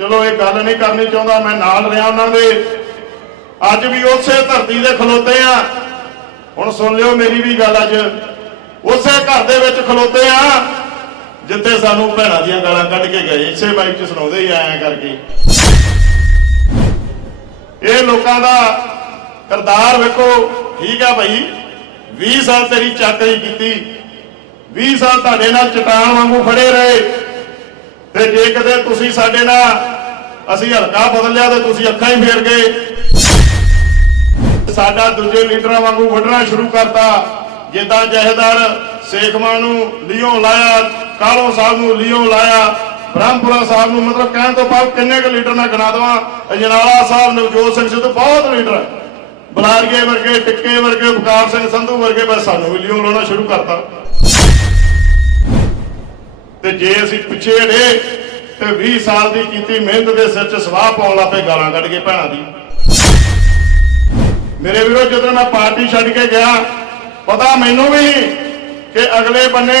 ਚਲੋ ਇਹ ਗੱਲ ਨਹੀਂ ਕਰਨੀ ਚਾਹੁੰਦਾ, ਮੈਂ ਨਾਲ ਰਿਹਾ ਉਹਨਾਂ ਦੇ। ਅੱਜ ਵੀ ਉਸੇ ਧਰਤੀ ਦੇ ਖਲੋਤੇ ਆ। ਹੁਣ ਸੁਣ ਲਿਓ ਮੇਰੀ ਵੀ ਗੱਲ ਅੱਜ। ਉਸੇ ਘਰ ਦੇ ਵਿੱਚ ਖਲੋਤੇ ਆ, ਜਿੱਥੇ ਸਾਨੂੰ ਭੈਣਾਂ ਦੀਆਂ ਗਾਲਾਂ ਕੱਢ ਕੇ ਗਏ। ਇਸੇ ਮਾਈਕ 'ਚ ਸੁਣਾਉਂਦੇ ਹੀ ਆਇਆ ਕਰਕੇ। ਇਹ ਲੋਕਾਂ ਦਾ ਕਰਤਾਰ ਵੇਖੋ, ਠੀਕ ਆ ਭਾਈ। 20 ਸਾਲ ਤੇਰੀ ਚਾਕਰੀ ਕੀਤੀ। 20 ਸਾਲ ਤੁਹਾਡੇ ਨਾਲ ਚਟਾਨ ਵਾਂਗੂ ਫੜੇ ਰਹੇ। ਤੇ ਜੇ ਕਦੇ ਤੁਸੀਂ ਸਾਡੇ ਨਾਲ ਅਸੀਂ ਹਲਕਾ ਬਦਲ ਲਿਆ ਤੇ ਤੁਸੀਂ ਅੱਖਾਂ ਹੀ ਫੇਰ ਗਏ। ਸਾਡਾ ਦੂਜੇ ਲੀਡਰਾਂ ਵਾਂਗੂ ਵੱਢਣਾ ਸ਼ੁਰੂ ਕਰਤਾ। ਜਿੱਦਾਂ ਜਹੇਦਾਰ ਸੇਖਵਾਂ ਨੂੰ ਲਿਓ ਲਾਇਆ, ਕਾਲੋ ਸਾਹਿਬ ਨੂੰ ਲਿਓ ਲਾਇਆ, ਬ੍ਰਹਮਪੁਰਾ ਸਾਹਿਬ ਨੂੰ ਮਤਲਬ ਕਹਿਣ ਤੋਂ ਬਾਅਦ ਕਿੰਨੇ ਕੁ ਲੀਡਰ ਮੈਂ ਗਿਣਾ ਦਵਾਂ? ਅਜਨਾਲਾ ਸਾਹਿਬ, ਨਵਜੋਤ ਸਿੰਘ ਸਿੱਧੂ ਬਹੁਤ ਲੀਡਰ ਹੈ। ਬਲਾਰੀਏ ਵਰਗੇ, ਟਿੱਕੇ ਵਰਗੇ ਬਕਾਰ ਸਿੰਘ ਸੰਧੂ ਵਰਗੇ, ਬਸ ਸਾਨੂੰ ਵੀ ਲਿਓ ਲਾਉਣਾ ਸ਼ੁਰੂ ਕਰਤਾ। ਤੇ ਜੇ ਅਸੀਂ ਪਿੱਛੇ ਹਟੇ ਤੇ 20 ਸਾਲ ਦੀ ਕੀਤੀ ਮਿਹਨਤ ਦੇ ਸਿਰ 'ਚ ਸਵਾਹ ਪਾਉਣ ਲੱਪੇ ਗਾਲਾਂ ਕੱਢ ਕੇ ਭੈਣਾਂ ਦੀ। ਮੇਰੇ ਵੀਰੋ, ਜਦੋਂ ਮੈਂ ਪਾਰਟੀ ਛੱਡ ਕੇ ਗਿਆ, ਪਤਾ ਮੈਨੂੰ ਵੀ ਕਿ ਅਗਲੇ ਬੰਨੇ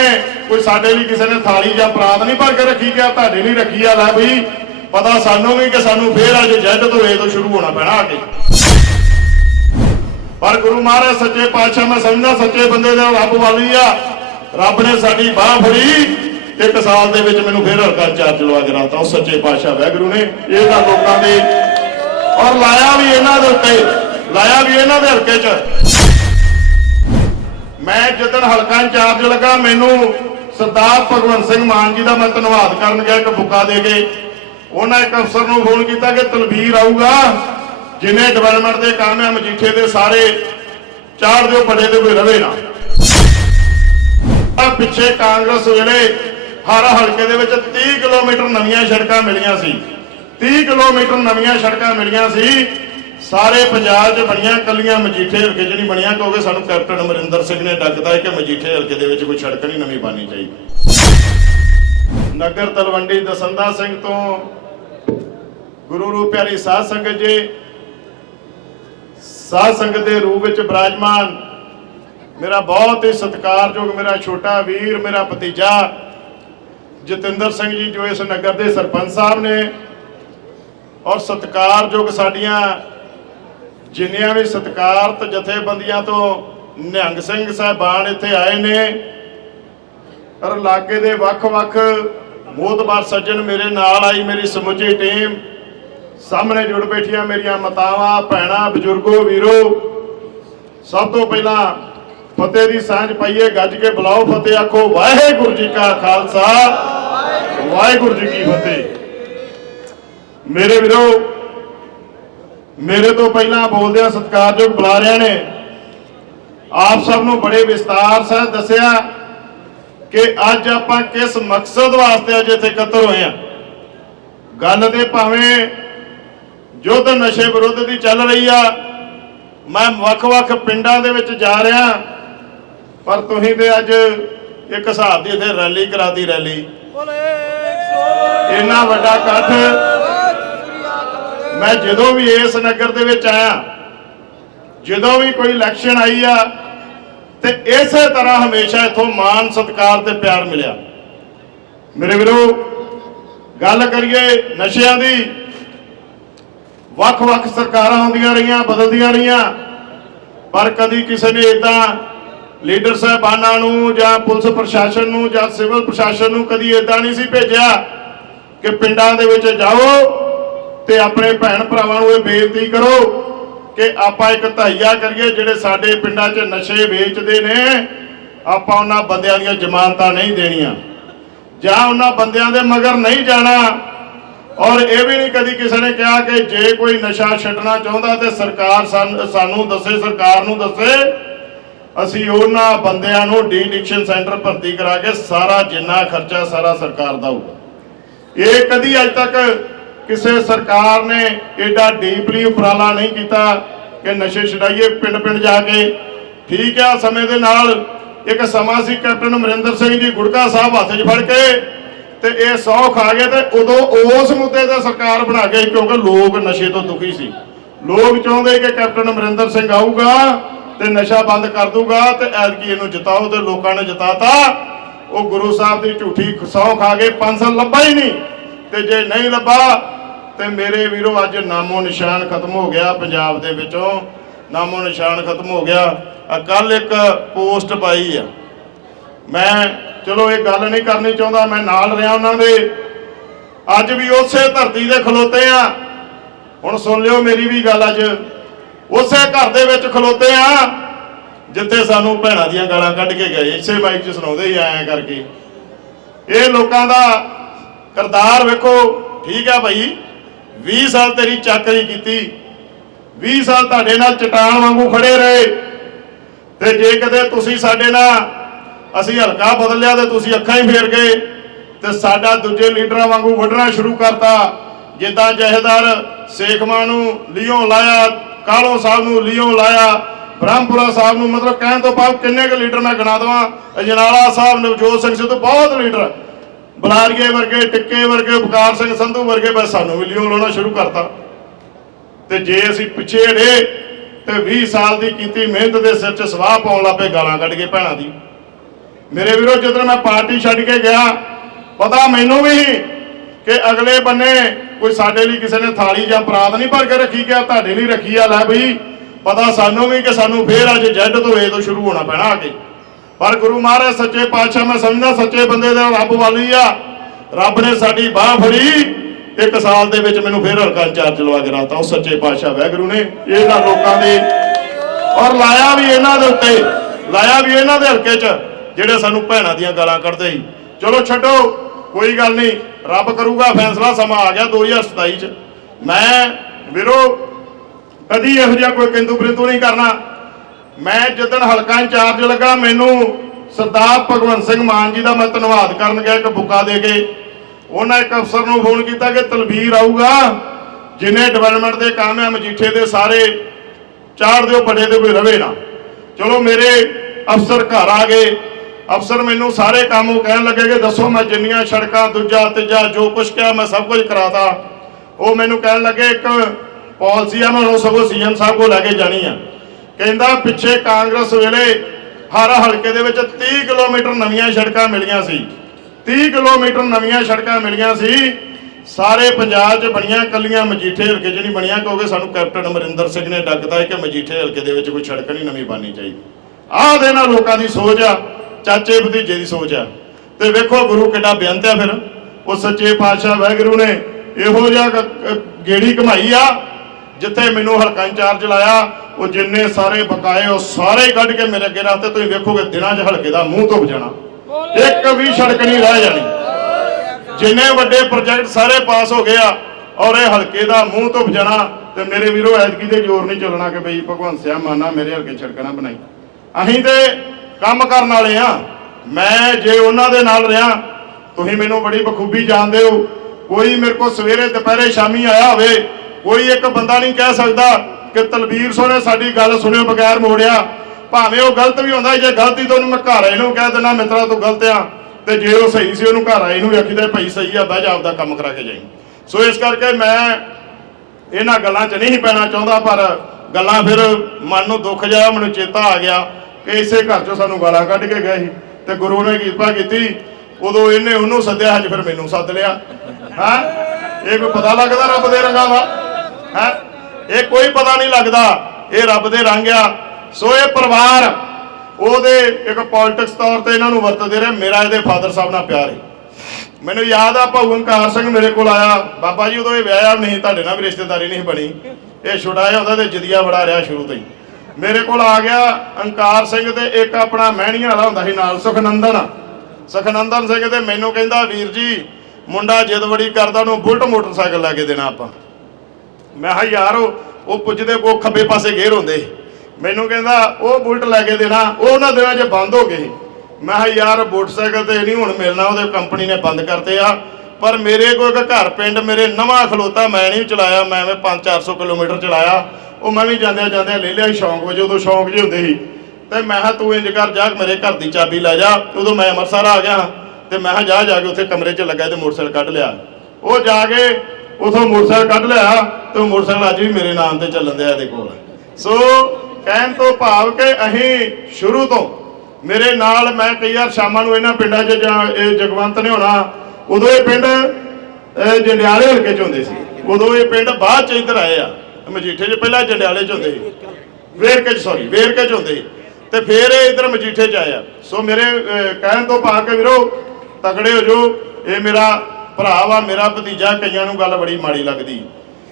ਕੋਈ ਸਾਡੇ ਲਈ ਕਿਸੇ ਨੇ ਥਾਲੀ ਜਾਂ ਪਰਾਤ ਨਹੀਂ ਭਰ ਕੇ ਰੱਖੀ ਗਿਆ ਤੁਹਾਡੇ ਲਈ ਰੱਖੀ ਆ ਲੈ ਬਈ। ਪਤਾ ਸਾਨੂੰ ਵੀ ਕਿ ਸਾਨੂੰ ਫੇਰ ਅੱਜ ਜੱਡ ਤੋਂ ਏ ਤੋਂ ਸ਼ੁਰੂ ਹੋਣਾ ਪੈਣਾ ਅੱਗੇ ਪਰ ਗੁਰੂ ਮਹਾਰਾਜ ਸੱਚੇ ਪਾਤਸ਼ਾਹ, ਮੈਂ ਸਮਝਦਾ ਸੱਚੇ ਬੰਦੇ ਦਾ ਰੱਬ ਵਾਲੀ ਆ। ਰੱਬ ਨੇ ਸਾਡੀ ਬਾਹ ਫੜੀ। ਇੱਕ ਸਾਲ ਦੇ ਵਿੱਚ ਮੈਨੂੰ ਫੇਰ ਹਲਕਾ ਚਾਰਜ ਲਵਾ ਕੇ ਰਾਤਾ, ਉਹ ਸੱਚੇ ਪਾਤਸ਼ਾਹ ਵਾਹਿਗੁਰੂ ਨੇ ਇਹ ਤਾਂ ਲੋਕਾਂ ਦੇ ਔਰ ਲਾਇਆ ਵੀ ਇਹਨਾਂ ਦੇ ਉੱਤੇ ਲਾਇਆ ਵੀ ਇਹਨਾਂ ਦੇ ਹਲਕੇ 'ਚ। ਮੈਂ ਜਦੋਂ ਹਲਕਾ ਇੰਚਾਰਜ ਲੱਗਾ, ਮੈਨੂੰ ਸਰਦਾਰ ਭਗਵੰਤ ਸਿੰਘ ਮਾਨ ਜੀ ਦਾ ਮੈਂ ਧੰਨਵਾਦ ਕਰਨ ਗਿਆ, ਇੱਕ ਬੁੱਕਾ ਦੇ ਕੇ। ਉਹਨਾਂ ਇੱਕ ਅਫਸਰ ਨੂੰ ਫੋਨ ਕੀਤਾ ਕਿ ਤਲਵੀਰ ਆਊਗਾ, ਜਿਨੇ ਡਿਵੈਲਪਮੈਂਟ ਦੇ ਕੰਮ ਹੈ ਮਜੀਠੇ ਦੇ ਸਾਰੇ, ਚਾਰ ਦਿਓ ਬੜੇ ਦੇ ਕੋਈ ਰਵੇ ਨਾ। ਆ ਪਿੱਛੇ ਕਾਂਗਰਸ ਵੇਲੇ ਹਰ ਹਲਕੇ ਦੇ ਵਿੱਚ 30 ਕਿਲੋਮੀਟਰ ਨਵੀਆਂ ਸੜਕਾਂ ਮਿਲੀਆਂ ਸੀ। 30 ਕਿਲੋਮੀਟਰ ਨਵੀਆਂ ਸੜਕਾਂ ਮਿਲੀਆਂ ਸੀ। ਸਾਰੇ ਪੰਜਾਬ 'ਚ ਬਣੀਆਂ ਕੱਲੀਆਂ ਮਜੀਠੇ ਹਲਕੇ 'ਚ ਨਹੀਂ ਬਣੀਆਂ, ਕਿਉਂਕਿ ਸਾਨੂੰ ਕੈਪਟਨ ਅਮਰਿੰਦਰ ਸਿੰਘ ਨੇ ਡੱਕਦਾ ਹੈ ਕਿ ਮਜੀਠੇ ਹਲਕੇ ਦੇ ਵਿੱਚ ਕੋਈ ਸੜਕ ਨਹੀਂ ਨਵੀਂ ਬਣਨੀ ਚਾਹੀਦੀ। ਨਗਰ ਤਲਵੰਡੀ ਦਸੰਦਾ ਸਿੰਘ ਤੋਂ ਗੁਰੂ ਰੂਪ ਪਿਆਰੀ ਸਾਧ ਸੰਗਤ ਜੀ, ਸਾਧ ਸੰਗਤ ਦੇ ਰੂਪ ਵਿੱਚ ਬਰਾਜਮਾਨ। ਮੇਰਾ ਬਹੁਤ ਹੀ ਸਤਿਕਾਰਯੋਗ ਮੇਰਾ ਛੋਟਾ ਵੀਰ, ਮੇਰਾ ਭਤੀਜਾ ਜਤਿੰਦਰ ਸਿੰਘ ਜੀ ਜੋ ਇਸ ਨਗਰ ਦੇ ਸਰਪੰਚ ਸਾਹਿਬ ਨੇ ਔਰ ਸਤਿਕਾਰਯੋਗ ਸਾਡੀਆਂ ਜਿੰਨੀਆਂ ਵੀ ਸਤਿਕਾਰਤ ਜਥੇਬੰਦੀਆਂ ਤੋਂ ਨਿਹੰਗ ਸਿੰਘ ਸਾਹਿਬਾਨ ਇੱਥੇ ਆਏ ਨੇ, ਔਰ ਇਲਾਕੇ ਦੇ ਵੱਖ-ਵੱਖ ਮੋਦਬਾਰ ਸੱਜਣ ਮੇਰੇ ਨਾਲ ਆਈ, ਮੇਰੀ ਸਮੁੱਚੀ ਟੀਮ, ਸਾਹਮਣੇ ਜੁੜ ਬੈਠੀਆਂ ਮੇਰੀਆਂ ਮਾਤਾਵਾਂ, ਭੈਣਾਂ, ਬਜ਼ੁਰਗੋ, ਵੀਰੋ, ਸਭ ਤੋਂ ਪਹਿਲਾਂ ਫਤਿਹ ਦੀ ਸਾਂਝ ਪਾਈਏ, ਗੱਜ ਕੇ ਬੁਲਾਓ ਫਤਿਹ, ਆਖੋ ਵਾਹਿਗੁਰੂ ਜੀ ਕਾ ਖਾਲਸਾ। ਵਾਹਿਗੁਰੂ ਜੀ ਕੀ ਫਤਿਹ। ਮੇਰੇ ਵੀਰੋ, ਮੇਰੇ ਤੋਂ ਪਹਿਲਾਂ ਬੋਲਦਿਆਂ ਸਤਿਕਾਰਯੋਗ ਬੁਲਾਰਿਆਂ ਨੇ ਆਪ ਸਭ ਨੂੰ ਬੜੇ ਵਿਸਤਾਰ ਸਹਿ ਦੱਸਿਆ ਕਿ ਅੱਜ ਆਪਾਂ ਕਿਸ ਮਕਸਦ ਵਾਸਤੇ ਅੱਜ ਇੱਥੇ ਇਕੱਤਰ ਹੋਏ ਆ ਗੱਲ ਤੇ ਭਾਵੇਂ ਯੁੱਧ ਨਸ਼ੇ ਵਿਰੁੱਧ ਦੀ ਚੱਲ ਰਹੀ ਆ, ਮੈਂ ਵੱਖ-ਵੱਖ ਪਿੰਡਾਂ ਦੇ ਵਿੱਚ ਜਾ ਰਿਹਾ ਪਰ ਤੁਸੀਂ ਤੇ ਅੱਜ ਇੱਕ ਹਿਸਾਬ ਦੀ ਇੱਥੇ ਰੈਲੀ ਕਰਾਤੀ ਰੈਲੀ। ਇੰਨਾ ਵੱਡਾ ਇਕੱਠ ਮੈਂ ਜਦੋਂ ਵੀ ਇਸ ਨਗਰ ਦੇ ਵਿੱਚ ਆਇਆ ਜਦੋਂ ਵੀ ਕੋਈ ਇਲੈਕਸ਼ਨ ਆਈ ਆ ਤੇ ਇਸੇ ਤਰ੍ਹਾਂ ਹਮੇਸ਼ਾ ਇਥੋਂ ਮਾਨ ਸਤਿਕਾਰ ਤੇ ਪਿਆਰ ਮਿਲਿਆ। ਮੇਰੇ ਵੀਰੋ ਗੱਲ ਕਰੀਏ ਨਸ਼ਿਆਂ ਦੀ ਵੱਖ-ਵੱਖ ਸਰਕਾਰਾਂ ਆਉਂਦੀਆਂ ਰਹੀਆਂ ਬਦਲਦੀਆਂ ਰਹੀਆਂ ਪਰ ਕਦੀ ਕਿਸੇ ਨੇ ਇਦਾਂ ਲੀਡਰ ਸਾਹਿਬਾਨਾਂ ਨੂੰ ਜਾਂ ਪੁਲਿਸ ਪ੍ਰਸ਼ਾਸਨ ਨੂੰ ਜਾਂ ਸਿਵਲ ਪ੍ਰਸ਼ਾਸਨ ਨੂੰ ਕਦੀ ਇਦਾਂ ਨਹੀਂ ਸੀ ਭੇਜਿਆ ਕਿ ਪਿੰਡਾਂ ਦੇ ਵਿੱਚ ਜਾਓ ਤੇ ਆਪਣੇ ਭੈਣ ਭਰਾਵਾਂ ਨੂੰ ਇਹ ਬੇਨਤੀ ਕਰੋ ਕਿ ਆਪਾਂ ਇੱਕ ਧਾਈਆ ਕਰੀਏ ਜਿਹੜੇ ਸਾਡੇ ਪਿੰਡਾਂ 'ਚ ਨਸ਼ੇ ਵੇਚਦੇ ਨੇ, ਆਪਾਂ ਉਹਨਾਂ ਬੰਦਿਆਂ ਦੀਆਂ ਜ਼ਮਾਨਤਾਂ ਨਹੀਂ ਦੇਣੀਆਂ। ਜਾਂ ਉਹਨਾਂ ਬੰਦਿਆਂ ਦੇ ਮਗਰ ਨਹੀਂ ਜਾਣਾ। ਔਰ ਇਹ ਵੀ ਨਹੀਂ ਕਦੀ ਕਿਸੇ ਨੇ ਕਿਹਾ ਕਿ ਜੇ ਕੋਈ ਨਸ਼ਾ ਛੱਡਣਾ ਚਾਹੁੰਦਾ ਤੇ ਸਰਕਾਰ ਸਾਨੂੰ ਦੱਸੇ, ਸਰਕਾਰ ਨੂੰ ਦੱਸੇ ਅਸੀਂ ਉਹਨਾਂ ਬੰਦਿਆਂ ਨੂੰ ਡੀ ਡਿਕਸ਼ਨ ਸੈਂਟਰ ਭਰਤੀ ਕਰਾ ਕੇ ਸਾਰਾ ਜਿੰਨਾ ਖਰਚਾ ਸਾਰਾ ਸਰਕਾਰ ਦਾ ਹੋਊਗਾ। ਇਹ ਕਦੀ ਅਜ ਤੱਕ ਕਿਸੇ ਸਰਕਾਰ ਨੇ ਐਡਾ ਡੀਪਲੀ ਉਪਰਾਲਾ ਨਹੀਂ ਕੀਤਾ ਕਿ ਨਸ਼ੇ ਛਡਾਈਏ ਪਿੰਡ ਪਿੰਡ ਜਾ ਕੇ। ਠੀਕ ਆ, ਸਮੇਂ ਦੇ ਨਾਲ ਇੱਕ ਸਮਾਂ ਸੀ ਕੈਪਟਨ ਅਮਰਿੰਦਰ ਸਿੰਘ ਜੀ ਗੁੜਕਾ ਸਾਹਿਬ ਹੱਥ 'ਚ ਫੜ ਕੇ ਤੇ ਇਹ ਸੌ ਖਾ ਗਏ ਤੇ ਉਦੋਂ ਉਸ ਮੁੱਦੇ ਤੇ ਸਰਕਾਰ ਬਣਾ ਗਈ ਕਿਉਂਕਿ ਲੋਕ ਨਸ਼ੇ ਤੋਂ ਦੁਖੀ ਸੀ। ਲੋਕ ਚਾਹੁੰਦੇ ਕਿ ਕੈਪਟਨ ਅਮਰਿੰਦਰ ਸਿੰਘ ਆਊਗਾ ਤੇ ਨਸ਼ਾ ਬੰਦ ਕਰ ਦੂਗਾ ਤੇ ਐਤਕੀ ਇਹਨੂੰ ਜਿਤਾਓ ਤੇ ਲੋਕਾਂ ਨੇ ਜਿਤਾਤਾ। ਉਹ ਗੁਰੂ ਸਾਹਿਬ ਦੀ ਝੂਠੀ ਸੌ ਖਾ ਕੇ 5 ਸਾਲ ਲੱਭਾ ਹੀ ਨਹੀਂ। ਤੇ ਜੇ ਨਹੀਂ ਲੱਭਾ, ਤੇ ਮੇਰੇ ਵੀਰੋ ਅੱਜ ਨਾਮੋ ਨਿਸ਼ਾਨ ਖਤਮ ਹੋ ਗਿਆ ਪੰਜਾਬ ਦੇ ਵਿੱਚੋਂ। ਨਾਮੋ ਨਿਸ਼ਾਨ ਖਤਮ ਹੋ ਗਿਆ। ਕੱਲ ਇੱਕ ਪੋਸਟ ਪਾਈ ਆ। ਮੈਂ, ਚਲੋ ਇਹ ਗੱਲ ਨਹੀਂ ਕਰਨੀ ਚਾਹੁੰਦਾ, ਮੈਂ ਨਾਲ ਰਿਹਾ ਉਹਨਾਂ ਦੇ। ਅੱਜ ਵੀ ਉਸੇ ਧਰਤੀ ਦੇ ਖਲੋਤੇ ਆ। ਹੁਣ ਸੁਣ ਲਿਓ ਮੇਰੀ ਵੀ ਗੱਲ ਅੱਜ। ਉਸੇ ਘਰ ਦੇ ਵਿੱਚ ਖਲੋਤੇ ਆ। ਜਿੱਥੇ ਸਾਨੂੰ ਭੈਣਾਂ ਦੀਆਂ ਗਾਲਾਂ ਕੱਢ ਕੇ ਗਏ। ਇਸੇ ਮਾਈਕ 'ਚ ਸੁਣਾਉਂਦੇ ਹੀ ਆਇਆ ਕਰਕੇ। ਇਹ ਲੋਕਾਂ ਦਾ ਕਰਤਾਰ ਵੇਖੋ। ਠੀਕ ਆ ਭਾਈ। 20 ਸਾਲ ਤੇਰੀ ਚਾਕਰੀ ਕੀਤੀ। 20 ਸਾਲ ਤੁਹਾਡੇ ਨਾਲ ਚਟਾਨ ਵਾਂਗੂ ਖੜੇ ਰਹੇ। ਤੇ ਜੇ ਕਦੇ ਤੁਸੀਂ ਸਾਡੇ ਨਾਲ ਅਸੀਂ ਹਲਕਾ ਬਦਲ ਲਿਆ ਤੇ ਤੁਸੀਂ ਅੱਖਾਂ ਹੀ ਫੇਰ ਗਏ। ਤੇ ਸਾਡਾ ਦੂਜੇ ਲੀਡਰਾਂ ਵਾਂਗੂ ਵੱਢਣਾ ਸ਼ੁਰੂ ਕਰਤਾ। ਜਿੱਦਾਂ ਜਹੇਦਾਰ ਸੇਖਵਾਂ ਨੂੰ ਲਿਓ ਲਾਇਆ ਕਾਲੋ ਸਾਹਿਬ ਨੂੰ ਲਿਓ ਲਾਇਆ, ਬ੍ਰਹਮਪੁਰਾ ਸਾਹਿਬ ਨੂੰ, ਮਤਲਬ ਕਹਿਣ ਤੋਂ ਬਾਅਦ ਕਿੰਨੇ ਕੁ ਲੀਡਰ ਮੈਂ ਗਿਣਾ ਦੇਵਾਂ? ਅਜਨਾਲਾ ਸਾਹਿਬ, ਨਵਜੋਤ ਸਿੰਘ ਸਿੱਧੂ ਬਹੁਤ ਲੀਡਰ। ਬਲਾਰੀਏ ਵਰਗੇ, ਟਿੱਕੇ ਵਰਗੇ ਬਕਾਰ ਸਿੰਘ ਸੰਧੂ ਵਰਗੇ ਬਸ ਸਾਨੂੰ ਵੀ ਲਿਓ ਲਾਉਣਾ ਸ਼ੁਰੂ ਕਰਤਾ। ਤੇ ਜੇ ਅਸੀਂ ਪਿੱਛੇ ਹਟੇ, ਤੇ 20 ਸਾਲ ਦੀ ਕੀਤੀ ਮਿਹਨਤ ਦੇ ਸਿਰ 'ਚ ਸਵਾਹ ਪਾਉਣ ਲੱਪੇ ਗਾਲਾਂ ਕੱਢ ਕੇ ਭੈਣਾਂ ਦੀ। ਮੇਰੇ ਵੀਰੋ, ਜਦੋਂ ਮੈਂ ਪਾਰਟੀ ਛੱਡ ਕੇ ਗਿਆ, ਪਤਾ ਮੈਨੂੰ ਵੀ ਕਿ ਅਗਲੇ ਬੰਨੇ ਕੋਈ ਸਾਡੇ ਲਈ ਕਿਸੇ ਨੇ ਥਾਲੀ ਜਾਂ ਪਰਾਤ ਨਹੀਂ ਭਰ ਕੇ ਰੱਖੀ ਗਿਆ ਤੁਹਾਡੇ ਲਈ ਰੱਖੀ ਆ, ਲੈ ਬਈ। ਪਤਾ ਸਾਨੂੰ ਵੀ ਕਿ ਸਾਨੂੰ ਫੇਰ ਅੱਜ ਜੈਡ ਤੋਂ ਏ ਤੋਂ ਸ਼ੁਰੂ ਹੋਣਾ ਪੈਣਾ ਆ ਪਰ ਗੁਰੂ ਮਹਾਰਾਜ ਸੱਚੇ ਪਾਤਸ਼ਾਹ, ਮੈਂ ਸਮਝਦਾ ਸੱਚੇ ਬੰਦੇ ਦਾ ਰੱਬ ਵਾਲੀ ਆ। ਰੱਬ ਨੇ ਸਾਡੀ ਬਾਹ ਫੜੀ, ਇੱਕ ਸਾਲ ਦੇ ਵਿੱਚ ਮੈਨੂੰ ਫੇਰ ਹਲਕਾ ਇੰਚਾਰਜ ਲਵਾ ਕੇ ਰਾਤਾ ਉਹ ਸੱਚੇ ਪਾਤਸ਼ਾਹ ਵਾਹਿਗੁਰੂ ਨੇ, ਇਹਨਾਂ ਲੋਕਾਂ ਦੇ। ਔਰ ਲਾਇਆ ਵੀ ਇਹਨਾਂ ਦੇ ਉੱਤੇ, ਲਾਇਆ ਵੀ ਇਹਨਾਂ ਦੇ ਹਲਕੇ 'ਚ, ਜਿਹੜੇ ਸਾਨੂੰ ਭੈਣਾਂ ਦੀਆਂ ਗਾਲਾਂ ਕੱਢਦੇ ਸੀ। ਚਲੋ ਛੱਡੋ। ਕੋਈ ਗੱਲ ਨਹੀਂ, ਰੱਬ ਕਰੂਗਾ, ਫੈਸਲਾ ਸਮਾਂ ਆ ਗਿਆ 2027 'ਚ। ਮੈਂ, ਵੀਰੋ, ਕਦੀ ਇਹੋ ਜਿਹਾ ਕੋਈ ਕਿੰਦੂ ਪ੍ਰਿੰਤੂ ਨਹੀਂ ਕਰਨਾ। ਮੈਂ ਜਦੋਂ ਹਲਕਾ ਇੰਚਾਰਜ ਲੱਗਾ, ਮੈਨੂੰ ਸਰਦਾਰ ਭਗਵੰਤ ਸਿੰਘ ਮਾਨ ਜੀ ਦਾ ਮੈਂ ਧੰਨਵਾਦ ਕਰਨ ਗਿਆ ਇੱਕ ਬੁੱਕਾ ਦੇ ਕੇ। ਉਹਨਾਂ ਇੱਕ ਅਫਸਰ ਨੂੰ ਫੋਨ ਕੀਤਾ ਕਿ ਤਲਬੀਰ ਆਊਗਾ, ਜਿਨੇ ਡਿਵੈਲਪਮੈਂਟ ਦੇ ਕੰਮ ਹੈ, ਮਜੀਠੇ ਦੇ ਸਾਰੇ ਚਾੜ ਦਿਓ, ਵੱਡੇ ਤੇ ਕੋਈ ਰਵੇ ਨਾ। ਚਲੋ ਮੇਰੇ ਅਫਸਰ ਘਰ ਆ ਗਏ। ਅਫਸਰ ਮੈਨੂੰ ਸਾਰੇ ਕੰਮ ਉਹ ਕਹਿਣ ਲੱਗੇ ਕਿ ਦੱਸੋ ਮੈਂ ਜਿੰਨੀਆਂ ਸੜਕਾਂ, ਦੂਜਾ, ਤੀਜਾ, ਜੋ ਕੁਛ ਕਿਹਾ ਮੈਂ ਸਭ ਕੁਝ ਕਰਾਤਾ। ਉਹ ਮੈਨੂੰ ਕਹਿਣ ਲੱਗੇ, ਇੱਕ ਪਾਲਿਸੀ ਆ, ਮੈਂ ਉਹ ਸਗੋਂ ਸੀਐਮ ਸਾਹਿਬ ਕੋਲ ਲੈ ਕੇ ਜਾਣੀ ਆ। ਕਹਿੰਦਾ, ਪਿੱਛੇ ਕਾਂਗਰਸ ਵੇਲੇ ਹਰ ਹਲਕੇ ਦੇ ਵਿੱਚ 30 ਕਿਲੋਮੀਟਰ ਨਵੀਆਂ ਸੜਕਾਂ ਮਿਲੀਆਂ ਸੀ। 30 ਕਿਲੋਮੀਟਰ ਨਵੀਆਂ ਸੜਕਾਂ ਮਿਲੀਆਂ ਸੀ। ਸਾਰੇ ਪੰਜਾਬ 'ਚ ਬਣੀਆਂ ਕੱਲੀਆਂ ਮਜੀਠੇ ਹਲਕੇ 'ਚ ਨਹੀਂ ਬਣੀਆਂ, ਕਿਉਂਕਿ ਸਾਨੂੰ ਕੈਪਟਨ ਅਮਰਿੰਦਰ ਸਿੰਘ ਨੇ ਡੱਕਦਾ ਹੈ ਕਿ ਮਜੀਠੇ ਹਲਕੇ ਦੇ ਵਿੱਚ ਕੋਈ ਸੜਕ ਨਹੀਂ ਨਵੀਂ ਬਣਨੀ ਚਾਹੀਦੀ। ਆਹ ਦੇ ਨਾਲ ਲੋਕਾਂ ਦੀ ਸੋਚ ਆ। ਚਾਚੇ ਭਤੀਜੇ ਦੀ ਸੋਚ ਆ। ਤੇ ਵੇਖੋ ਗੁਰੂ ਕਿੱਡਾ ਬੇਅੰਤ ਆ ਫਿਰ। ਉਹ ਸੱਚੇ ਪਾਤਸ਼ਾਹ ਵਾਹਿਗੁਰੂ ਨੇ ਇਹੋ ਜਿਹਾ ਗੇੜੀ ਕਮਾਈ ਆ ਜਿੱਥੇ ਮੈਨੂੰ ਹਲਕਾ ਇੰਚਾਰਜ ਲਾਇਆ। ਉਹ ਜਿੰਨੇ ਸਾਰੇ ਬਕਾਏ ਉਹ ਸਾਰੇ ਕੱਢ ਕੇ ਮੇਰੇ ਅੱਗੇ ਰੱਖਤੇ। ਤੁਸੀਂ ਵੇਖੋਗੇ ਦਿਨਾਂ 'ਚ ਹਲਕੇ ਦਾ ਮੂੰਹ ਧੁੱਪ ਜਾਣਾ। ਇੱਕ ਵੀ ਸੜਕ ਨਹੀਂ ਰਹਿ ਜਾਣੀ। ਜਿੰਨੇ ਵੱਡੇ ਪ੍ਰੋਜੈਕਟ ਸਾਰੇ ਪਾਸ ਹੋ ਗਏ ਆ ਔਰ ਇਹ ਹਲਕੇ ਦਾ ਮੂੰਹ ਧੁੱਪ ਜਾਣਾ ਤੇ ਮੇਰੇ ਵੀਰੋ ਐਤਕੀ ਦੇ ਜ਼ੋਰ ਨਹੀਂ ਚੱਲਣਾ ਕਿ ਬਈ ਭਗਵੰਤ ਸਿਆ ਮਾਨਾ ਮੇਰੇ ਹਲਕੇ ਸੜਕ ਨਾ ਬਣਾਈ। ਅਸੀਂ ਤੇ ਕੰਮ ਕਰਨ ਵਾਲੇ ਆ। ਮੈਂ ਜੇ ਉਹਨਾਂ ਦੇ ਨਾਲ ਰਿਹਾ, ਤੁਸੀਂ ਮੈਨੂੰ ਬੜੀ ਬਖੂਬੀ ਜਾਣਦੇ ਹੋ। ਕੋਈ ਮੇਰੇ ਕੋਲ ਸਵੇਰੇ ਦੁਪਹਿਰੇ ਸ਼ਾਮੀ ਆਇਆ ਹੋਵੇ, ਕੋਈ ਇੱਕ ਬੰਦਾ ਨਹੀਂ ਕਹਿ ਸਕਦਾ ਕਿ ਤਲਬੀਰ ਸੋ ਨੇ ਸਾਡੀ ਗੱਲ ਸੁਣਿਓ ਬਗੈਰ ਮੋੜਿਆ। ਭਾਵੇਂ ਉਹ ਗਲਤ ਵੀ ਹੁੰਦਾ, ਜੇ ਗਲਤੀ ਤੋਂ ਉਹਨੂੰ ਮੈਂ ਘਰ ਆਏ ਨੂੰ ਕਹਿ ਦਿੰਦਾ, ਮਿੱਤਰਾ ਤੂੰ ਗਲਤ ਆ, ਤੇ ਜੇ ਉਹ ਸਹੀ ਸੀ, ਉਹਨੂੰ ਘਰ ਆਏ ਨੂੰ ਵੀ ਆਖੀਦਾ ਭਾਈ ਸਹੀ ਆ, ਬਹਿ ਜਾ ਆਪਦਾ ਕੰਮ ਕਰਾ ਕੇ ਜਾਈ। ਸੋ ਇਸ ਕਰਕੇ ਮੈਂ ਇਹਨਾਂ ਗੱਲਾਂ 'ਚ ਨਹੀਂ ਪੈਣਾ ਚਾਹੁੰਦਾ, ਪਰ ਗੱਲਾਂ ਫਿਰ ਮਨ ਨੂੰ ਦੁੱਖ ਜਾਇਆ ਮੈਨੂੰ ਚੇਤਾ ਆ ਗਿਆ। ਕਿ ਇਸੇ ਘਰ 'ਚੋਂ ਸਾਨੂੰ ਗਾਲਾਂ ਕੱਢ ਕੇ ਗਏ ਸੀ ਤੇ ਗੁਰੂ ਨੇ ਕਿਰਪਾ ਕੀਤੀ। ਉਦੋਂ ਇਹਨੇ ਉਹਨੂੰ ਸੱਦਿਆ, ਅੱਜ ਫਿਰ ਮੈਨੂੰ ਸੱਦ ਲਿਆ। ਹਾਂ? ਇਹ ਕੋਈ ਪਤਾ ਲੱਗਦਾ ਰੱਬ ਦੇ ਰੰਗਾਂ ਦਾ? ਹੈ? ਇਹ ਕੋਈ ਪਤਾ ਨਹੀਂ ਲੱਗਦਾ, ਇਹ ਰੱਬ ਦੇ ਰੰਗ ਆ। ਸੋ ਇਹ ਪਰਿਵਾਰ, ਉਹਦੇ ਇੱਕ ਪੋਲਿਟਿਕਸ ਤੌਰ ਤੇ ਇਹਨਾਂ ਨੂੰ ਵਰਤਦੇ ਰਹੇ। ਮੇਰਾ ਇਹਦੇ ਫਾਦਰ ਸਾਹਿਬ ਨਾਲ ਪਿਆਰ ਹੈ ਮੈਨੂੰ ਯਾਦ ਆ, ਭਾਊ ਓਂਕਾਰ ਸਿੰਘ ਮੇਰੇ ਕੋਲ ਆਇਆ। ਬਾਬਾ ਜੀ, ਉਦੋਂ ਇਹ ਵਿਆਹਿਆ ਨਹੀਂ ਤੁਹਾਡੇ ਨਾਲ ਵੀ ਰਿਸ਼ਤੇਦਾਰੀ ਨਹੀਂ ਬਣੀ। ਇਹ ਛੁਡਾਇਆ ਉਹਦਾ ਤੇ ਜਦੀਆ ਬੜਾ ਰਿਹਾ ਸ਼ੁਰੂ ਤੋਂ ਹੀ। ਮੇਰੇ ਕੋਲ ਆ ਗਿਆ ਅੰਕਾਰ ਸਿੰਘ ਤੇ ਇੱਕ ਆਪਣਾ ਮਹਿਣੀਆਂ ਵਾਲਾ ਹੁੰਦਾ ਸੀ ਨਾਲ, ਸੁਖਨੰਦਨ। ਸੁਖਨੰਦਨ ਸਿੰਘ ਤੇ ਮੈਨੂੰ ਕਹਿੰਦਾ, ਵੀਰ ਜੀ, ਮੁੰਡਾ ਜਿੱਦ ਕਰਦਾ ਉਹਨੂੰ ਬੁਲਟ ਮੋਟਰਸਾਈਕਲ ਲੈ ਕੇ ਦੇਣਾ ਆਪਾਂ। ਮੈਂ ਕਿਹਾ, ਯਾਰ, ਉਹ ਪੁੱਜਦੇ ਕੋ ਖੱਬੇ ਪਾਸੇ ਗੇਰ ਹੁੰਦੇ ਸੀ। ਮੈਨੂੰ ਕਹਿੰਦਾ, ਉਹ ਬੁਲਟ ਲੈ ਕੇ ਦੇਣਾ, ਉਹ ਉਹਨਾਂ ਦਿਨਾਂ 'ਚ ਬੰਦ ਹੋ ਗਏ। ਮੈਂ ਕਿਹਾ, ਯਾਰ, ਮੋਟਰਸਾਈਕਲ ਤੇ ਨਹੀਂ ਹੁਣ ਮਿਲਣਾ, ਉਹਦੇ ਕੰਪਨੀ ਨੇ ਬੰਦ ਕਰਤੇ ਆ। ਪਰ ਮੇਰੇ ਕੋਲ ਇੱਕ ਘਰ ਪਿੰਡ, ਮੇਰੇ ਨਵਾਂ ਖਲੋਤਾ, ਮੈਂ ਨਹੀਂ ਚਲਾਇਆ, ਮੈਂ ਐਵੇਂ 5-400 ਕਿਲੋਮੀਟਰ ਚਲਾਇਆ। ਉਹ ਮੈਂ ਵੀ ਜਾਂਦਿਆਂ ਜਾਂਦਿਆਂ ਲੈ ਲਿਆ ਸ਼ੌਂਕ ਵਜੋਂ ਉਦੋਂ ਸ਼ੌਂਕ ਜਿਹੇ ਹੁੰਦੇ ਸੀ। ਤੇ ਮੈਂ ਕਿਹਾ, ਤੂੰ ਇੰਜ ਕਰ, ਜਾ ਮੇਰੇ ਘਰ ਦੀ ਚਾਬੀ ਲੈ ਜਾ। ਉਦੋਂ ਮੈਂ ਅੰਮ੍ਰਿਤਸਰ ਆ ਗਿਆ। ਤੇ ਮੈਂ ਕਿਹਾ, ਜਾ ਜਾ ਕੇ ਉੱਥੇ ਕਮਰੇ 'ਚ ਲੱਗਾ ਤੇ ਮੋਟਰਸਾਈਕਲ ਕੱਢ ਲਿਆ। ਉਹ ਜਾ ਕੇ ਉਥੋਂ ਮੋਟਰਸਾਈਕਲ ਕੱਢ ਲਿਆ ਤੇ ਉਹ ਮੋਟਰਸਾਈਕਲ ਅੱਜ ਵੀ ਮੇਰੇ ਨਾਮ ਤੇ ਚੱਲਣ ਦਿਆ ਇਹਦੇ ਕੋਲ। ਸੋ ਕਹਿਣ ਤੋਂ ਭਾਵ ਕਿ ਅਸੀਂ ਸ਼ੁਰੂ ਤੋਂ ਮੇਰੇ ਨਾਲ ਮੈਂ ਕਈ ਵਾਰ ਸ਼ਾਮਾਂ ਨੂੰ ਇਹਨਾਂ ਪਿੰਡਾਂ 'ਚ ਜਾਂ ਇਹ ਜਗਵੰਤ ਨੇ ਹੋਣਾ, ਉਦੋਂ ਇਹ ਪਿੰਡ ਜੰਡਿਆਲੇ ਹਲਕੇ 'ਚ ਹੁੰਦੇ ਸੀ। ਉਦੋਂ ਇਹ ਪਿੰਡ ਬਾਅਦ ਚ ਇੱਧਰ ਆਏ ਆ। ਮਜੀਠੇ 'ਚ, ਪਹਿਲਾਂ ਜੰਡਿਆਲੇ 'ਚ ਹੁੰਦੇ ਸੀ। ਵੇਰਕੇ 'ਚ ਸੌਰੀ ਵੇਰਕੇ 'ਚ ਹੁੰਦੇ ਤੇ ਫਿਰ ਇਹ ਇੱਧਰ ਮਜੀਠੇ 'ਚ ਆਇਆ। ਸੋ ਮੇਰੇ ਕਹਿਣ ਤੋਂ ਪਾ ਕੇ ਵੀਰੋ, ਤਕੜੇ ਹੋ ਜੋ ਇਹ ਮੇਰਾ ਭਰਾ ਵਾ, ਮੇਰਾ ਭਤੀਜਾ, ਕਈਆਂ ਨੂੰ ਗੱਲ ਬੜੀ ਮਾੜੀ ਲੱਗਦੀ।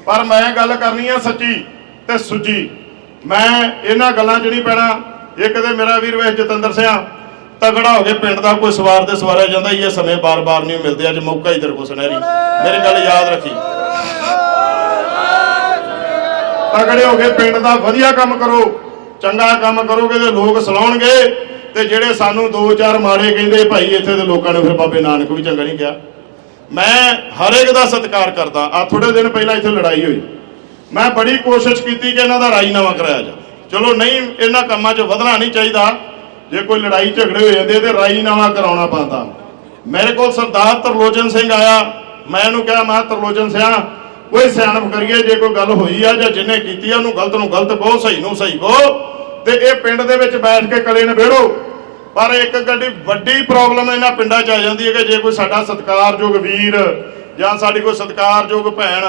ਪਰ ਮੈਂ ਗੱਲ ਕਰਨੀ ਆ ਸੱਚੀ ਤੇ ਸੁੱਚੀ। ਮੈਂ ਇਹਨਾਂ ਗੱਲਾਂ 'ਚ ਨਹੀਂ ਪੈਣਾ। ਇੱਕ ਤੇ ਮੇਰਾ ਵੀਰ ਵੇਖ ਜਤਿੰਦਰ ਸਿਆ, ਤਗੜਾ ਹੋ ਕੇ ਪਿੰਡ ਦਾ ਕੋਈ ਸਵਾਰ ਤੇ ਸਵਾਰਿਆ ਜਾਂਦਾ ਹੀ ਇਹ ਸਮੇਂ ਬਾਰ-ਬਾਰ ਨਹੀਂ ਮਿਲਦੇ। ਅੱਜ ਮੌਕਾ ਹੀ ਤੇਰੇ ਕੋਲ ਸੁਨਹਿਰੀ। ਮੇਰੀ ਗੱਲ ਯਾਦ ਰੱਖੀ। ਤਗੜੇ ਹੋ ਕੇ ਪਿੰਡ ਦਾ ਵਧੀਆ ਕੰਮ ਕਰੋ, ਚੰਗਾ ਕੰਮ ਕਰੋਗੇ ਤੇ ਲੋਕ ਸਲਾਉਣਗੇ ਤੇ ਜਿਹੜੇ ਸਾਨੂੰ ਦੋ ਚਾਰ ਮਾੜੇ ਕਹਿੰਦੇ, ਭਾਈ ਇੱਥੇ ਦੇ ਲੋਕਾਂ ਨੇ ਫਿਰ ਬਾਬੇ ਨਾਨਕ ਵੀ ਚੰਗਾ ਨਹੀਂ ਕਿਹਾ। ਮੈਂ ਹਰ ਇੱਕ ਦਾ ਸਤਿਕਾਰ ਕਰਦਾ ਆ ਥੋੜੇ ਦਿਨ ਪਹਿਲਾਂ ਇੱਥੇ ਲੜਾਈ ਹੋਈ। ਮੈਂ ਬੜੀ ਕੋਸ਼ਿਸ਼ ਕੀਤੀ ਕਿ ਇਹਨਾਂ ਦਾ ਰਾਜੀਨਾਮਾ ਕਰਾਇਆ ਜਾ ਚਲੋ ਨਹੀਂ, ਇਹਨਾਂ ਕੰਮਾਂ 'ਚ ਵਧਣਾ ਨਹੀਂ ਚਾਹੀਦਾ। ਜੇ ਕੋਈ ਲੜਾਈ ਝਗੜੇ ਹੋ ਜਾਂਦੇ ਤੇ ਰਾਜੀਨਾਮਾ ਕਰਾਉਣਾ ਪੈਂਦਾ। ਮੇਰੇ ਕੋਲ ਸਰਦਾਰ ਤਰਲੋਚਨ ਸਿੰਘ ਆਇਆ। ਮੈਂ ਇਹਨੂੰ ਕਿਹਾ, ਮੈਂ ਤਰਲੋਚਨ ਸਿਆ ਕੋਈ ਸਿਆਣਪ ਕਰੀਏ, ਜੇ ਕੋਈ ਗੱਲ ਹੋਈ ਆ ਜਾਂ ਜਿਹਨੇ ਕੀਤੀ ਆ, ਉਹਨੂੰ ਗਲਤ ਨੂੰ ਗਲਤ ਕਹੋ, ਸਹੀ ਨੂੰ ਸਹੀ ਕਹੋ। ਤੇ ਇਹ ਪਿੰਡ ਦੇ ਵਿੱਚ ਬੈਠ ਕੇ ਕਲੇ ਨਿਬੇੜੋ। ਪਰ ਇੱਕ ਗੱਡੀ ਵੱਡੀ ਪ੍ਰੋਬਲਮ ਇਹਨਾਂ ਪਿੰਡਾਂ 'ਚ ਆ ਜਾਂਦੀ ਹੈ ਕਿ ਜੇ ਕੋਈ ਸਾਡਾ ਸਤਿਕਾਰਯੋਗ ਵੀਰ ਜਾਂ ਸਾਡੀ ਕੋਈ ਸਤਿਕਾਰਯੋਗ ਭੈਣ,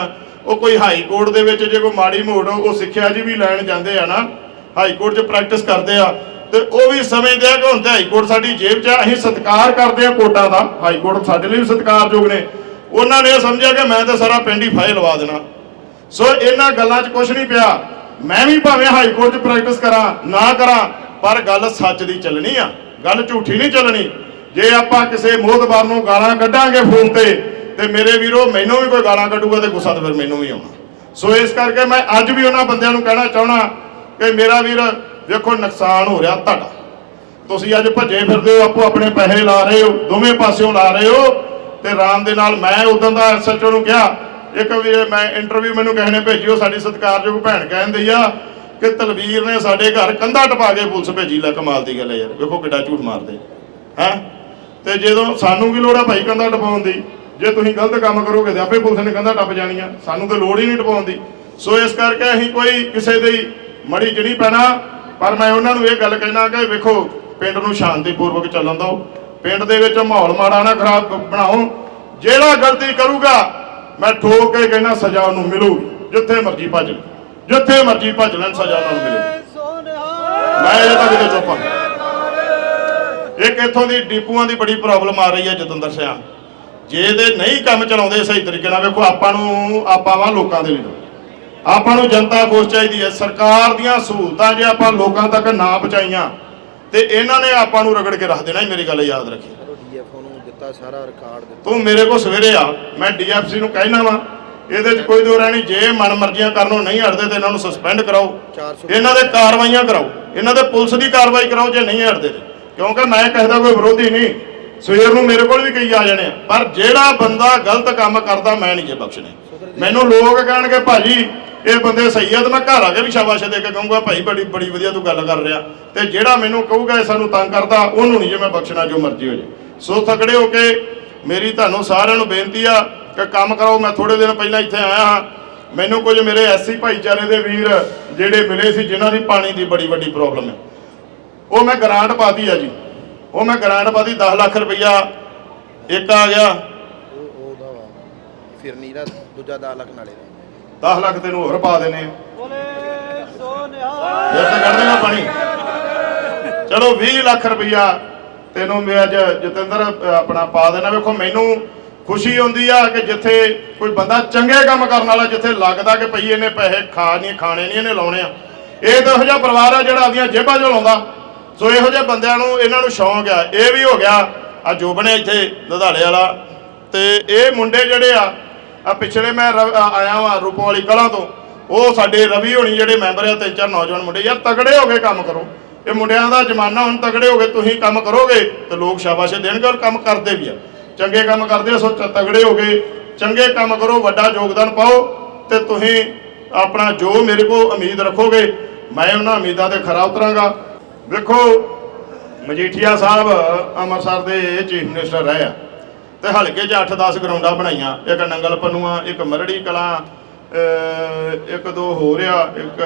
ਉਹ ਕੋਈ ਹਾਈ ਕੋਰਟ ਦੇ ਵਿੱਚ ਜੇ ਕੋਈ ਮਾੜੀ ਮੋੜ ਉਹ ਸਿੱਖਿਆ ਜੀ ਵੀ ਲੈਣ ਜਾਂਦੇ ਆ ਨਾ, ਹਾਈ ਕੋਰਟ 'ਚ ਪ੍ਰੈਕਟਿਸ ਕਰਦੇ ਆ, ਤੇ ਉਹ ਵੀ ਸਮਝਦੇ ਆ ਕਿ ਹੁਣ ਤੇ ਹਾਈ ਕੋਰਟ ਸਾਡੀ ਜੇਬ 'ਚ ਅਸੀਂ ਸਤਿਕਾਰ ਕਰਦੇ ਆ ਕੋਰਟਾਂ ਦਾ, ਹਾਈ ਕੋਰਟ ਸਾਡੇ ਲਈ ਵੀ ਸਤਿਕਾਰਯੋਗ ਨੇ। ਉਹਨਾਂ ਨੇ ਇਹ ਸਮਝਿਆ ਕਿ ਮੈਂ ਤਾਂ ਸਾਰਾ ਪਿੰਡ ਹੀ ਫਾਇਲ ਲਵਾ ਦੇਣਾ। ਸੋ ਇਹਨਾਂ ਗੱਲਾਂ 'ਚ ਕੁਝ ਨਹੀਂ ਪਿਆ। ਮੈਂ ਵੀ ਭਾਵੇਂ ਹਾਈ ਕੋਰਟ 'ਚ ਪ੍ਰੈਕਟਿਸ ਕਰਾਂ, ਨਾ ਕਰਾਂ, ਪਰ ਗੱਲ ਸੱਚ ਦੀ ਚੱਲਣੀ ਆ। ਗੱਲ ਝੂਠੀ ਨਹੀਂ ਚੱਲਣੀ। ਜੇ ਆਪਾਂ ਕਿਸੇ ਮੋਹਤਬਾਰ ਨੂੰ ਗਾਲਾਂ ਕੱਢਾਂਗੇ ਫੋਨ ਤੇ ਤੇ ਮੇਰੇ ਵੀਰੋ, ਮੈਨੂੰ ਵੀ ਕੋਈ ਗਾਲਾਂ ਕੱਢੂਗਾ ਤੇ ਗੁੱਸਾ ਤਾਂ ਫਿਰ ਮੈਨੂੰ ਵੀ ਆਉਣਾ। ਸੋ ਇਸ ਕਰਕੇ ਮੈਂ ਅੱਜ ਵੀ ਉਹਨਾਂ ਬੰਦਿਆਂ ਨੂੰ ਕਹਿਣਾ ਚਾਹਣਾ ਕਿ ਮੇਰਾ ਵੀਰ ਵੇਖੋ ਨੁਕਸਾਨ ਹੋ ਰਿਹਾ ਤੁਹਾਡਾ। ਤੁਸੀਂ ਅੱਜ ਭੱਜੇ ਫਿਰਦੇ ਹੋ ਆਪੋ ਆਪਣੇ ਪੈਸੇ ਲਾ ਰਹੇ ਹੋ, ਦੋਵੇਂ ਪਾਸਿਓਂ ਲਾ ਰਹੇ ਹੋ। ਤੇ ਰਾਮ ਦੇ ਨਾਲ ਮੈਂ ਉਦੋਂ ਦਾ ਐਸਐਚਓ ਨੂੰ ਕਿਹਾ, ਇੱਕ ਵੀ ਮੈਂ ਇੰਟਰਵਿਊ ਮੈਨੂੰ ਕਿਸੇ ਨੇ ਭੇਜੀ, ਉਹ ਸਾਡੀ ਸਤਿਕਾਰਯੋਗ ਭੈਣ ਕਹਿੰਦੀ ਆ ਕਿ ਤਲਵੀਰ ਨੇ ਸਾਡੇ ਘਰ ਕੰਧਾ ਟਪਾ ਕੇ ਪੁਲਿਸ ਭੇਜੀ, ਲੈ ਕਮਾਲ ਦੀ ਗੱਲ ਹੈ ਯਾਰ, ਵੇਖੋ ਕਿੱਡਾ ਝੂਠ ਮਾਰਦੇ। ਹੈ? ਤੇ ਜਦੋਂ ਸਾਨੂੰ ਕੀ ਲੋੜ ਆ ਭਾਈ ਕੰਧਾ ਟਪਾਉਣ ਦੀ? ਜੇ ਤੁਸੀਂ ਗਲਤ ਕੰਮ ਕਰੋਗੇ ਤੇ ਆਪੇ ਪੁਲਿਸ ਨੇ ਕੰਧਾ ਟੱਪ ਜਾਣੀਆਂ, ਸਾਨੂੰ ਤਾਂ ਲੋੜ ਹੀ ਨਹੀਂ ਟਪਾਉਣ ਦੀ। ਸੋ ਇਸ ਕਰਕੇ ਅਸੀਂ ਕੋਈ ਕਿਸੇ ਦੀ ਮੜੀ ਚ ਨਹੀਂ ਪੈਣਾ, ਪਰ ਮੈਂ ਉਹਨਾਂ ਨੂੰ ਇਹ ਗੱਲ ਕਹਿਣਾ ਕਿ ਵੇਖੋ, ਪਿੰਡ ਨੂੰ ਸ਼ਾਂਤੀਪੂਰਵਕ ਚੱਲਣ ਦਿਓ। ਪਿੰਡ ਦੇ ਵਿੱਚ ਮਾਹੌਲ ਮਾੜਾ ਨਾ ਖਰਾਬ ਬਣਾਓ ਜਿਹੜਾ ਗਲਤੀ ਕਰੂਗਾ, ਮੈਂ ਠੋਕ ਕੇ ਕਹਿਣਾ ਸਜ਼ਾ ਉਹਨੂੰ ਮਿਲੂਗੀ, ਜਿੱਥੇ ਮਰਜ਼ੀ ਭੱਜ ਜਿੱਥੇ ਮਰਜ਼ੀ ਭੱਜ ਲੈਣ, ਸਜ਼ਾ ਉਹਨਾਂ ਨੂੰ ਮੈਂ ਇਹ ਤਾਂ ਕਿਤੇ ਚੁੱਪ ਇੱਕ ਇੱਥੋਂ ਦੀ ਡੀਪੂਆਂ ਦੀ ਬੜੀ ਪ੍ਰੋਬਲਮ ਆ ਰਹੀ ਹੈ ਜਤਿੰਦਰ ਸਿਆ। ਜੇ ਇਹਦੇ ਨਹੀਂ ਕੰਮ ਚਲਾਉਂਦੇ ਸਹੀ ਤਰੀਕੇ ਨਾਲ, ਵੇਖੋ ਆਪਾਂ ਨੂੰ, ਆਪਾਂ ਵਾਂ ਲੋਕਾਂ ਦੇ ਲੀਡਰ ਆਪਾਂ ਨੂੰ ਜਨਤਾ ਖੁਸ਼ ਚਾਹੀਦੀ ਹੈ। ਸਰਕਾਰ ਦੀਆਂ ਸਹੂਲਤਾਂ ਜੇ ਆਪਾਂ ਲੋਕਾਂ ਤੱਕ ਨਾ ਪਹੁੰਚਾਈਆਂ ਤੇ ਇਹਨਾਂ ਨੇ ਆਪਾਂ ਨੂੰ ਰਗੜ ਕੇ ਰੱਖ ਦੇਣਾ ਮੇਰੀ ਗੱਲ ਯਾਦ ਰੱਖੀ। ਡੀਐਫਓ ਨੂੰ ਦਿੱਤਾ ਸਾਰਾ ਰਿਕਾਰਡ ਦਿੱਤਾ। ਤੂੰ ਮੇਰੇ ਕੋਲ ਸਵੇਰੇ ਆ ਮੈਂ ਡੀਐਫਸੀ ਨੂੰ ਕਹਿਣਾ ਵਾ ਇਹਦੇ 'ਚ ਕੋਈ ਦੋ ਰਹਿਣੀ ਜੇ ਮਨ ਮਰਜ਼ੀਆਂ ਕਰਨੋਂ ਨਹੀਂ ਹਟਦੇ ਤੇ ਇਹਨਾਂ ਨੂੰ ਸਸਪੈਂਡ ਕਰਾਓ। 400 ਇਹਨਾਂ ਦੇ ਕਾਰਵਾਈਆਂ ਕਰਾਓ ਇਹਨਾਂ ਦੇ ਪੁਲਿਸ ਦੀ ਕਾਰਵਾਈ ਕਰਾਓ ਜੇ ਨਹੀਂ ਹਟਦੇ ਕਿਉਂਕਿ ਮੈਂ ਕਿਸੇ ਦਾ ਕੋਈ ਵਿਰੋਧੀ ਨਹੀਂ ਸਵੇਰ ਨੂੰ ਮੇਰੇ ਕੋਲ ਵੀ ਕਈ ਆ ਜਾਣੇ ਆ। ਪਰ ਜਿਹੜਾ ਬੰਦਾ ਗਲਤ ਕੰਮ ਕਰਦਾ ਮੈਂ ਨਹੀਂ ਜੇ ਬਖਸ਼ਣੇ। ਮੈਨੂੰ ਲੋਕ ਕਹਿਣਗੇ, ਭਾਜੀ, ਇਹ ਬੰਦੇ ਸਹੀ ਆ ਤੇ ਮੈਂ ਘਰ ਆ ਕੇ ਵੀ ਸ਼ਾਬਾਸ਼ ਦੇ ਕੇ ਕਹੂੰਗਾ, ਭਾਈ, ਬੜੀ ਬੜੀ ਵਧੀਆ ਤੂੰ ਗੱਲ ਕਰ ਰਿਹਾ। ਤੇ ਜਿਹੜਾ ਮੈਨੂੰ ਕਹੂਗਾ ਇਹ ਸਾਨੂੰ ਤੰਗ ਕਰਦਾ, ਉਹਨੂੰ ਨਹੀਂ ਜੇ ਮੈਂ ਬਖਸ਼ਣਾ, ਜੋ ਮਰਜ਼ੀ ਹੋ ਜੇ। ਸੋ ਤਕੜੇ ਹੋ ਕੇ ਮੇਰੀ ਤੁਹਾਨੂੰ ਸਾਰਿਆਂ ਨੂੰ ਬੇਨਤੀ ਆ ਕਿ ਕੰਮ ਕਰੋ ਮੈਂ ਥੋੜੇ ਦਿਨ ਪਹਿਲਾਂ ਇੱਥੇ ਆਇਆ ਹਾਂ। ਮੈਨੂੰ ਕੁਝ ਮੇਰੇ ਐਸਸੀ ਭਾਈਚਾਰੇ ਦੇ ਵੀਰ ਜਿਹੜੇ ਮਿਲੇ ਸੀ, ਜਿਨ੍ਹਾਂ ਦੀ ਪਾਣੀ ਦੀ ਬੜੀ ਵੱਡੀ ਪ੍ਰੋਬਲਮ ਹੈ। ਉਹ ਮੈਂ ਗ੍ਰਾਂਟ ਪਾਤੀ ਆ ਜੀ। ਉਹ ਮੈਂ ਗ੍ਰਾਂਟ ਪਾਤੀ 10 ਲੱਖ ਰੁਪਈਆ ਇੱਕ ਆ ਗਿਆ। ਫਿਰ ਨੀਰਾ ਦੂਜਾ 10 ਲੱਖ ਨਾਲੇ ਦਾ। 10 ਲੱਖ ਤੈਨੂੰ ਹੋਰ ਪਾ ਦੇਣੇ। ਆ ਫਿਰ ਤਾਂ ਕੱਢ ਦੇਣਾ ਪਾਣੀ ਚਲੋ 20 ਲੱਖ ਰੁਪਈਆ ਤੈਨੂੰ ਮੈਂ ਅੱਜ ਜਤਿੰਦਰ ਆਪਣਾ ਪਾ ਦੇਣਾ। ਵੇਖੋ ਮੈਨੂੰ ਖੁਸ਼ੀ ਹੁੰਦੀ ਆ ਕਿ ਜਿੱਥੇ ਕੋਈ ਬੰਦਾ ਚੰਗੇ ਕੰਮ ਕਰਨ ਵਾਲਾ ਜਿੱਥੇ ਲੱਗਦਾ ਕਿ ਭਈ ਇਹਨੇ ਪੈਸੇ ਖਾ ਨਹੀਂ ਖਾਣੇ ਨਹੀਂ ਇਹਨੇ ਲਾਉਣੇ ਆ। ਇਹ ਤਾਂ ਇਹੋ ਜਿਹਾ ਪਰਿਵਾਰ ਆ ਜਿਹੜਾ ਆਪਦੀਆਂ ਜੇਬਾਂ 'ਚੋਂ ਲਾਉਂਦਾ। ਸੋ ਇਹੋ ਜਿਹੇ ਬੰਦਿਆਂ ਨੂੰ ਇਹਨਾਂ ਨੂੰ ਸ਼ੌਂਕ ਆ। ਇਹ ਵੀ ਹੋ ਗਿਆ ਆ ਜੋ ਬਣਿਆ ਇੱਥੇ ਲਧਾੜੇ ਵਾਲਾ। ਤੇ ਇਹ ਮੁੰਡੇ ਜਿਹੜੇ ਆ ਆ ਪਿਛਲੇ ਮੈਂ ਰ- ਆਇਆ ਵਾਂ ਰੂਪੋ ਵਾਲੀ ਕਲਾਂ ਤੋਂ। ਉਹ ਸਾਡੇ ਰਵੀ ਹੋਣੀ ਜਿਹੜੇ ਮੈਂਬਰ ਆ, ਤਿੰਨ ਚਾਰ ਨੌਜਵਾਨ ਮੁੰਡੇ, ਯਾਰ ਤਗੜੇ ਹੋ ਕੇ ਕੰਮ ਕਰੋ। ਇਹ ਮੁੰਡਿਆਂ ਦਾ ਜ਼ਮਾਨਾ ਹੁਣ ਤਗੜੇ ਹੋ ਗਏ ਤੁਸੀਂ ਕੰਮ ਕਰੋਗੇ ਤੇ ਲੋਕ ਸ਼ਾਬਾਸ਼ ਦੇਣਗੇ ਔਰ ਕੰਮ ਕਰਦੇ ਵੀ ਆ। ਚੰਗੇ ਕੰਮ ਕਰਦੇ ਆ, ਸੋ ਤਗੜੇ ਹੋ ਗਏ ਚੰਗੇ ਕੰਮ ਕਰੋ, ਵੱਡਾ ਯੋਗਦਾਨ ਪਾਓ ਤੇ ਤੁਸੀਂ ਆਪਣਾ ਜੋ ਮੇਰੇ ਕੋਲ ਉਮੀਦ ਰੱਖੋਗੇ, ਮੈਂ ਉਹਨਾਂ ਉਮੀਦਾਂ ਤੇ ਖਰਾ ਉਤਰਾਂਗਾ। ਵੇਖੋ, ਮਜੀਠੀਆ ਸਾਹਿਬ ਅੰਮ੍ਰਿਤਸਰ ਦੇ ਚੀਫ ਮਿਨਿਸਟਰ ਰਹੇ ਆ। ਤੇ ਹਲਕੇ 'ਚ 8-10 ਗਰਾਊਂਡਾਂ ਬਣਾਈਆਂ। ਇੱਕ ਨੰਗਲ ਪਨੂਆ, ਇੱਕ ਮਰੜੀ ਕਲਾਂ ਇੱਕ ਦੋ ਹੋਰ ਆ, ਇੱਕ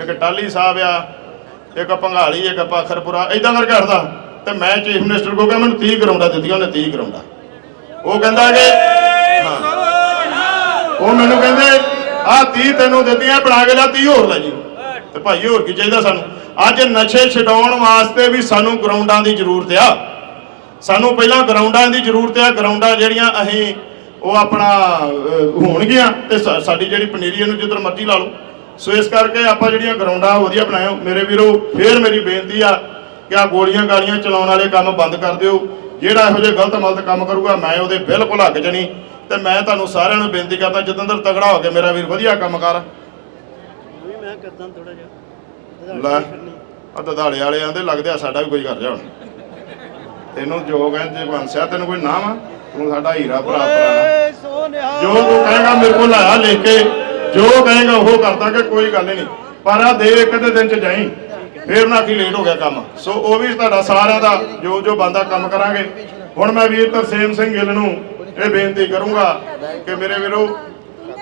ਇੱਕ ਟਾਲੀ ਸਾਹਿਬ ਆ, ਇੱਕ ਭੰਗਾਲੀ ਇੱਕ ਪਖਰਪੁਰਾ ਇਦਾਂ ਕਰਕੇ ਹਟਦਾ। ਤੇ ਮੈਂ ਚੀਫ ਮਿਨਿਸਟਰ ਕੋ ਕਿਹਾ, ਮੈਨੂੰ 30 ਗਰਾਊਂਡਾਂ ਦਿੱਤੀਆਂ, ਉਹਨੇ 30 ਗਰਾਊਂਡਾਂ ਉਹ ਕਹਿੰਦਾ ਕਿ ਉਹ ਮੈਨੂੰ ਕਹਿੰਦੇ ਆਹ 30 ਤੈਨੂੰ ਦਿੱਤੀਆਂ, ਬਣਾ ਕੇ ਲਿਆ 30 ਹੋਰ ਲੈ ਜੀ। ਤੇ ਭਾਈ ਹੋਰ ਕੀ ਚਾਹੀਦਾ ਸਾਨੂੰ? ਅੱਜ ਨਸ਼ੇ ਛਡਾਉਣ ਵਾਸਤੇ ਵੀ ਸਾਨੂੰ ਗਰਾਊਂਡਾਂ ਦੀ ਜ਼ਰੂਰਤ ਆ। ਸਾਨੂੰ ਪਹਿਲਾਂ ਗਰਾਊਂਡਾਂ ਦੀ ਜ਼ਰੂਰਤ ਆ ਗਰਾਊਂਡਾਂ ਜਿਹੜੀਆਂ ਅਸੀਂ ਉਹ ਆਪਣਾ ਹੋਣਗੀਆਂ ਤੇ ਸਾਡੀ ਜਿਹੜੀ ਪਨੀਰੀ ਇਹਨੂੰ ਜਿੱਧਰ ਮਰਜ਼ੀ ਲਾ ਲਓ। ਸੋ ਇਸ ਕਰਕੇ ਆਪਾਂ ਜਿਹੜੀਆਂ ਗਰਾਊਂਡਾਂ ਵਧੀਆ ਬਣਾਇਓ ਮੇਰੇ ਵੀਰੋ ਫੇਰ ਮੇਰੀ ਬੇਨਤੀ ਆ ਕਿ ਆ ਗੋਲੀਆਂ ਗਾਲੀਆਂ ਚਲਾਉਣ ਵਾਲੇ ਕੰਮ ਬੰਦ ਕਰ ਦਿਓ। ਜਿਹੜਾ ਇਹੋ ਜਿਹੇ ਗਲਤ ਮਲਤ ਕੰਮ ਕਰੂਗਾ ਮੈਂ ਉਹਦੇ ਬਿਲਕੁਲ ਹੱਕ ਨਹੀਂ। ਤੇ ਮੈਂ ਤੁਹਾਨੂੰ ਸਾਰਿਆਂ ਨੂੰ ਬੇਨਤੀ ਕਰਦਾ ਜਤਿੰਦਰ ਤਗੜਾ ਹੋ ਕੇ ਮੇਰਾ ਵੀਰ ਵਧੀਆ ਕੰਮ ਕਰ। ਵੀ ਮੈਂ ਕਰਦਾ ਥੋੜਾ ਜਿਹਾ। ਲੈ ਆ ਦਦਾੜੇ ਵਾਲੇ ਆਂਦੇ ਲੱਗਦੇ ਆ ਸਾਡਾ ਵੀ ਕੋਈ ਕਰ ਜਾ ਹੁਣ। ਤੈਨੂੰ ਜੋ ਕਹਿੰਦੇ ਬੰਸਿਆ ਤੈਨੂੰ ਕੋਈ ਨਾਮ ਆ ਤੂੰ ਸਾਡਾ ਹੀਰਾ ਭਰਾ ਜੋ ਤੂੰ ਕਹੇਗਾ ਮੇਰੇ ਕੋਲ ਆਇਆ ਲਿਖ ਕੇ ਜੋ ਕਹੇਗਾ ਉਹ ਕਰਦਾ ਕਿ ਕੋਈ ਗੱਲ ਨਹੀਂ। ਪਰ ਆ ਦੇ ਇੱਕ ਅੱਧੇ ਦਿਨ ਚ ਜਾਈ ਫੇਰ ਨਾ ਕੀ ਲੇਟ ਹੋ ਗਿਆ ਕੰਮ। ਸੋ ਉਹ ਵੀ ਤੁਹਾਡਾ ਸਾਰਿਆਂ ਦਾ ਜੋ ਜੋ ਬੰਦਾ ਕੰਮ ਕਰਾਂਗੇ। ਹੁਣ ਮੈਂ ਵੀਰ ਤਰਸੇਮ ਸਿੰਘ ਗਿੱਲ ਨੂੰ ਇਹ ਬੇਨਤੀ ਕਰੂੰਗਾ ਕਿ ਮੇਰੇ ਵੀਰੋ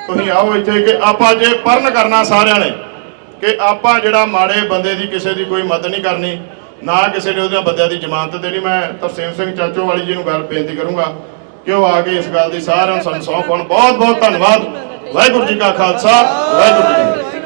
ਤੁਸੀਂ ਆਓ ਇੱਥੇ ਕਿ ਆਪਾਂ ਜੇ ਪਰਨ ਕਰਨਾ ਸਾਰਿਆਂ ਨੇ ਕਿ ਆਪਾਂ ਜਿਹੜਾ ਮਾੜੇ ਬੰਦੇ ਦੀ ਕਿਸੇ ਦੀ ਕੋਈ ਮਦਦ ਨਹੀਂ ਕਰਨੀ ਨਾ ਕਿਸੇ ਨੇ ਉਹਦੀਆਂ ਬੰਦਿਆਂ ਦੀ ਜ਼ਮਾਨਤ ਦੇਣੀ। ਮੈਂ ਤਰਸੇਮ ਸਿੰਘ ਚਾਚੋ ਵਾਲੀ ਜੀ ਨੂੰ ਗੱਲ ਬੇਨਤੀ ਕਰੂੰਗਾ ਕਿ ਉਹ ਆ ਕੇ ਇਸ ਗੱਲ ਦੀ ਸਾਰਿਆਂ ਨੂੰ ਸਾਨੂੰ ਸੌਂਪਣ ਬਹੁਤ ਬਹੁਤ ਧੰਨਵਾਦ। ਵਾਹਿਗੁਰੂ ਜੀ ਕਾ ਖਾਲਸਾ। ਵਾਹਿਗੁਰੂ ਜੀ